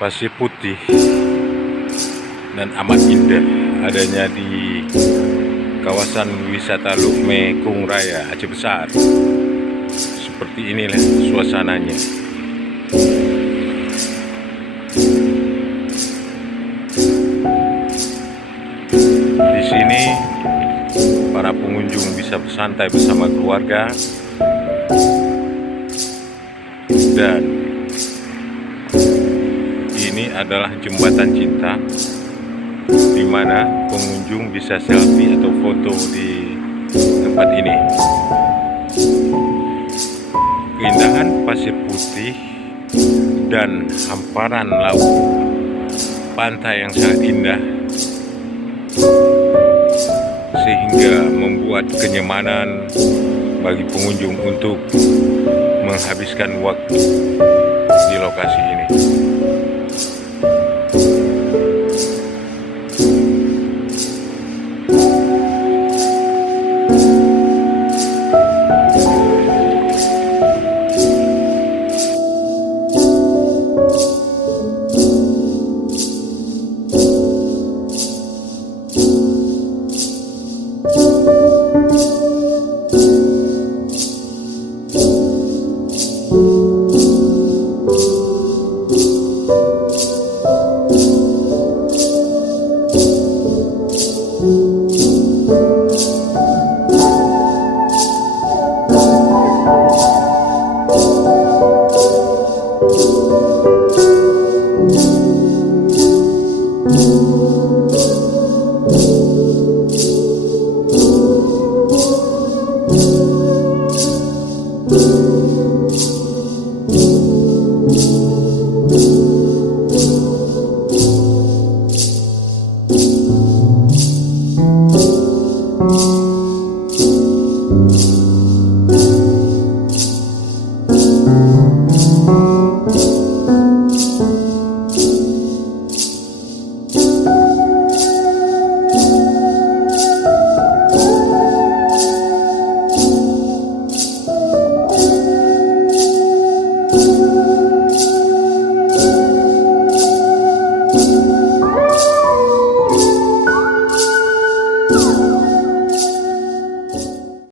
Pasir putih dan amat indah adanya di kawasan wisata Lukme-Kung Raya Aceh Besar. Seperti inilah suasananya. Di sini para pengunjung bisa bersantai bersama keluarga dan ini adalah jembatan cinta di mana pengunjung bisa selfie atau foto di tempat ini. Keindahan pasir putih dan hamparan laut pantai yang sangat indah sehingga membuat kenyamanan bagi pengunjung untuk menghabiskan waktu di lokasi ini.